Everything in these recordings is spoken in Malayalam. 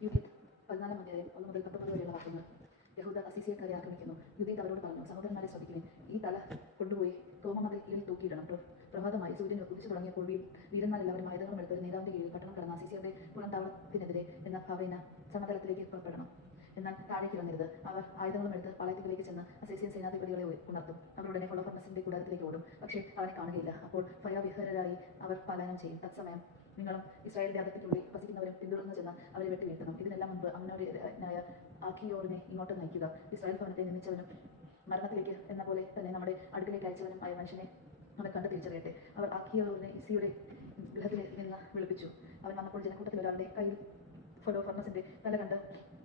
യുദ്ധ 14 അധ്യായം 1 മുതൽ 19 വരെയുള്ള വാക്യങ്ങൾ. യഹൂദ അസീസിയക്കാരെ ആക്രമിക്കുന്നു. യുദ്ധീത് അവരോട് പറഞ്ഞു, സഹോദരന്മാരെ ശ്രദ്ധിക്കുവിൻ, ഈ തല കൊണ്ടുപോയി തോമമതയിൽ തൂക്കിയിടണം. പ്രഭാതമായി സൂര്യൻ ഉദിച്ചു തുടങ്ങിയപ്പോൾ വീരന്മാരെല്ലാവരും ആയുധങ്ങളും എടുത്ത് നേതാവിന്റെ കീഴിൽ പട്ടണം കടന്ന് അസീസിയരുടെ പുറംതാവളത്തിനെതിരെ എന്ന ഭാവേന സമതലത്തിലേക്ക് പുറപ്പെടണം. എന്നാൽ താഴേക്ക് ഇറങ്ങരുത്. അവർ ആയുധങ്ങളും എടുത്ത് പാളയത്തിലേക്ക് ചെന്ന് അസീസിയൻ സേനാധിപതികളെ ഉണർത്തും. അവർ ഉടനെ ഹൊളോഫർണസിന്റെ കൂടാരത്തിലേക്ക് ഓടും. പക്ഷേ അവനെ കാണുകയില്ല. അപ്പോൾ ഭയവിഹ്വലരായി അവർ പലായനം ചെയ്യും. തത്സമയം നിങ്ങളും ഇസ്രായേലിന്റെ അതിർത്തിക്കുള്ളിൽ വസിക്കുന്നവരും പിന്തുടർന്ന് ചെന്ന് അവരെ വെട്ടിവീഴ്ത്തണം. ഇതിനെല്ലാം മുമ്പ് അമ്നോന്യനായ ആഖിയോറിനെ ഇങ്ങോട്ട് നയിക്കുക. ഇസ്രായേൽ ഭവനത്തെ നിന്ദിച്ചവനും മരണത്തിലേക്ക് എന്ന പോലെ തന്നെ നമ്മുടെ അടുക്കിലേക്ക് അയച്ചവനും ആയ മനുഷ്യനെ അവൻ കണ്ട് തിരിച്ചറിയട്ടെ. അവർ ആഖിയോറിനെ ഇസിയുടെ ഗൃഹത്തിൽ നിന്ന് വിളിപ്പിച്ചു. അവൻ വന്നപ്പോൾ ജനക്കൂട്ടത്തിൽ ഒരാളുടെ കയ്യിൽ ഹൊളോഫർണസിന്റെ തല കണ്ട്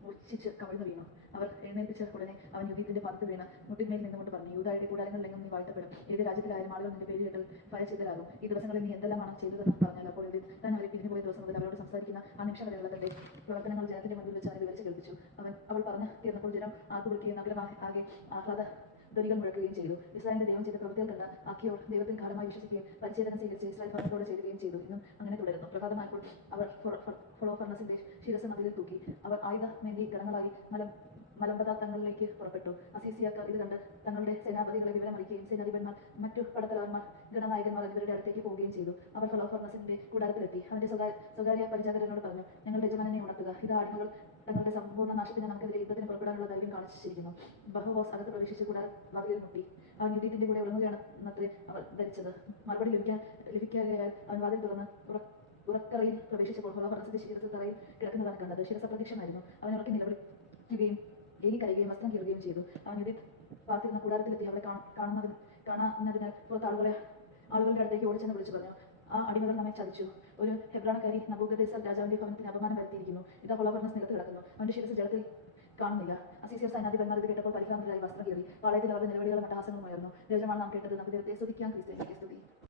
മൂർച്ഛിച്ച് കവിഴ്ന്നു വീണു. അവർ എഴുന്നേൽപ്പിച്ച ഉടനെ അവൻ യുദ്ധത്തിന്റെ പാദത്ത് വീണ് മുട്ടിന്മേൽ നിന്നുകൊണ്ട് പറഞ്ഞു, യൂദായുടെ കൂടാരങ്ങളിലെങ്ങും നീ വാഴ്ത്തപ്പെടും. ഏത് രാജ്യത്തിലായാലും ആളുകൾ നിന്റെ പേര് കേട്ടാൽ ഭയചിത്തരാകും. ഈ ദിവസങ്ങളിൽ നീ എന്തെല്ലാമാണ് ചെയ്തതെന്ന് പറഞ്ഞാൽ അപ്പോൾ താൻ അവരെ പിരിഞ്ഞുപോയ ദിവസം മുതൽ അവരോട് സംസാരിക്കുന്ന ആ നിമിഷം വരെയുള്ള തന്റെ പ്രവർത്തനങ്ങൾ ജനത്തിന്റെ മുന്നിൽ വെച്ച് അവനെ വിവരിച്ച് കേൾപ്പിച്ചു. അവൾ പറഞ്ഞു തീർന്നപ്പോൾ ജനം ആർക്കുവിളിക്കുകയും നഗരം ആകെ ആഹ്ലാദ ധ്വനികൾ മുഴക്കുകയും ചെയ്തു. ഇസ്രായേലിന്റെ ദൈവം ചെയ്ത പ്രവൃത്തികൾ കണ്ട ആഖിയോർ ദൈവത്തിൽ കാലമായി വിശ്വസിക്കുകയും പരിച്ഛേദന സ്വീകരിച്ച് ഇസ്രായേൽ ഭരണത്തോടെ ചേരുകയും ചെയ്തു. ഇന്നും അങ്ങനെ തുടരുന്നു. പ്രഭാതമായപ്പോൾ അവർ ഹൊളോഫർണസിന്റെ ശിരസ് മതിലിൽ തൂക്കി. അവർ ആയുധമേന്തി ഗണങ്ങളായി മലമ്പതാത്തങ്ങളിലേക്ക് പുറപ്പെട്ടു. അസീസിയക്കാർ ഇത് കണ്ട് തങ്ങളുടെ സേനാപതികളെ വിവരമറിയിക്കുകയും സേനാധിപന്മാർ മറ്റു പടത്തലവന്മാർ ഗണനായകന്മാർ എന്നിവരുടെ അടുത്തേക്ക് പോവുകയും ചെയ്തു. അവർ ഹൊളോഫർണസിന്റെ കൂടാരത്തിലെത്തി. അവന്റെ സ്വകാര്യ പരിചാരകരോട് പറഞ്ഞു, ഞങ്ങളുടെ യജമാനനെ ഉണർത്തുക. ഇത് ആടുകൾ തങ്ങളുടെ സമ്പൂർണ്ണ നാശത്തിന് നമുക്കെതിരെ യുദ്ധത്തിന് പുറപ്പെടാനുള്ള ധൈര്യം കാണിച്ചിരിക്കുന്നു. ബഹുബോസ് അകത്ത് പ്രവേശിച്ച് കൂടാര വാതിലിൽ മുട്ടി. അവൻ യുദ്ധത്തിന്റെ കൂടെ ഉറങ്ങുകയാണെന്നത്രേ അവർ ധരിച്ചത്. മറുപടി ലഭിക്കാതെയാൽ അവൻ വാതിൽ തുറന്ന് ഉറക്കറയിൽ പ്രവേശിച്ചപ്പോൾ ഹൊളോഫർണസിന്റെ ശിരസ് തറയിൽ കിടക്കുന്നതാണ് കണ്ടത്. ശിരസ് അപ്രത്യക്ഷമായിരുന്നു. അവൻ ഉറക്കി നിലവിളിക്കുകയും കരയുകയും വസ്ത്രം കീറുകയും ചെയ്തു. അവൻ യുദ്ധ പാർത്തിരുന്ന കൂടാരത്തിലെത്തി അവളെ കാണുന്നതിനാൽ പുറത്ത് ആളുകളുടെ അടുത്തേക്ക് ഓടിച്ചെന്ന് വിളിച്ചു പറഞ്ഞു, ആ അടിമകൾ നമ്മെ ചതിച്ചു. ഒരു ഹെബ്രാണക്കാരി നബൂഖദ്നേസർ രാജാവിന്റെ ഭവനത്തിന് അപമാനം വരുത്തിയിരിക്കുന്നു. ഇതാ ഹൊളോഫർണസ് നിലത്ത് കിടക്കുന്നു. അവന്റെ ശിരസ് ജലത്തിൽ കാണുന്നില്ല. അസീസിയർ സൈന്യാധിപന്മാർ ഇത് കേട്ടപ്പോൾ പരിഭ്രാന്തരായി വസ്ത്രം കീറി. പാളയത്തിൽ അവരുടെ നിലവിളികളും അട്ടഹാസങ്ങളും ഉയർന്നു. രാജമാണ് നാം കേട്ടത്. നമുക്ക് ദൈവത്തെ സ്തുതിക്കാം. ക്രിസ്തുവിനെ